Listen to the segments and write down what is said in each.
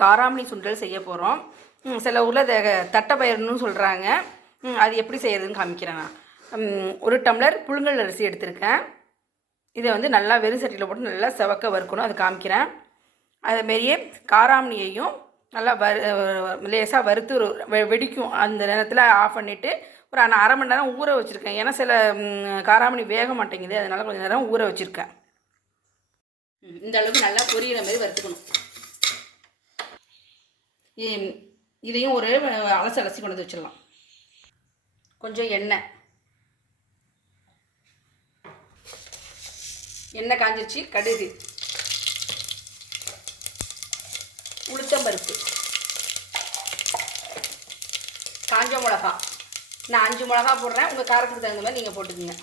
காராமணி சுண்டல் செய்ய போகிறோம். சில ஊரில் தட்டைப்பயிறுன்னு சொல்கிறாங்க. அது எப்படி செய்கிறதுன்னு காமிக்கிறேன். நான் ஒரு டம்ளர் புழுங்கல் அரிசி எடுத்திருக்கேன். இதை வந்து நல்லா வெறும் சட்டியில் போட்டு நல்லா செவக்க வறுக்கணும். அது காமிக்கிறேன். அதுமாரியே காராமணியையும் நல்லா லேசாக வறுத்து வெடிக்கும். அந்த நேரத்தில் ஆஃப் பண்ணிவிட்டு ஒரு அரை மணி நேரம் ஊற வச்சுருக்கேன். ஏன்னா சில காராமணி வேக மாட்டேங்குது, அதனால் கொஞ்சம் நேரம் ஊற வச்சுருக்கேன். இந்த அளவுக்கு நல்லா பொரியிற மாதிரி வறுத்துக்கணும். இதையும் ஒரு அலசி கொண்டு வந்து வச்சிடலாம். கொஞ்சம் எண்ணெய் காஞ்சிருச்சு. கடுகு, உளுத்தம்பருப்பு, காஞ்ச மிளகா. நான் 5 மிளகா போடுறேன். உங்கள் காரத்துக்கு தகுந்த மாதிரி நீங்கள் போட்டுக்கோங்க.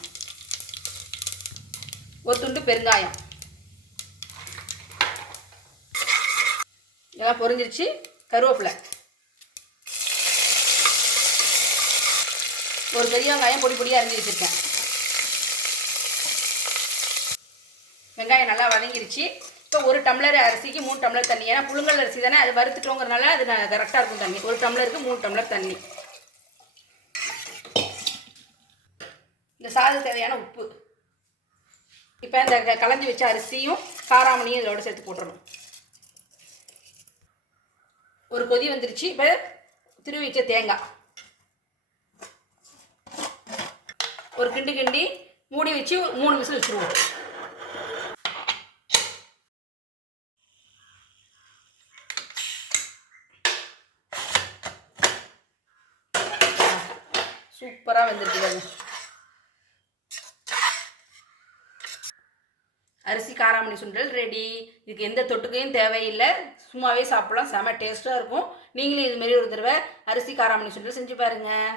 ஒரு துண்டு பெருங்காயம். இதெல்லாம் பொரிஞ்சிருச்சு. கருவேப்பிலை, ஒரு பெரிய வெங்காயம் பொடி பொடியாக அரிஞ்சு வச்சுருக்கேன். வெங்காயம் நல்லா வதங்கிருச்சு. இப்போ ஒரு டம்ளர் அரிசிக்கு 3 டம்ளர் தண்ணி. ஏன்னா புழுங்கல் அரிசி தானே, அது வறுத்துட்டோங்கிறனால அது கரெக்டாக இருக்கும் தண்ணி. ஒரு டம்ளருக்கு 3 டம்ளர் தண்ணி. இந்த சாதத்துக்கு தேவையான உப்பு. இப்போ இந்த கலஞ்சி வச்ச அரிசியும் காராமணியும் இதோட சேர்த்து போட்டுடணும். ஒரு கொதி வந்துருச்சு. இப்போ திருவி வச்ச தேங்காய் ஒரு கிண்டி மூடி வச்சு 3 விசில் வச்சுருவோம். சூப்பராக வெந்துருக்குது. அரிசி காராமணி சுண்டல் ரெடி. இதுக்கு எந்த தொட்டுக்கையும் தேவையில்லை, சும்மாவே சாப்பிடலாம். செம டேஸ்ட்டாக இருக்கும். நீங்களும் இதுமாரி ஒரு தடவை அரிசி காராமணி சுண்டல் செஞ்சு பாருங்கள்.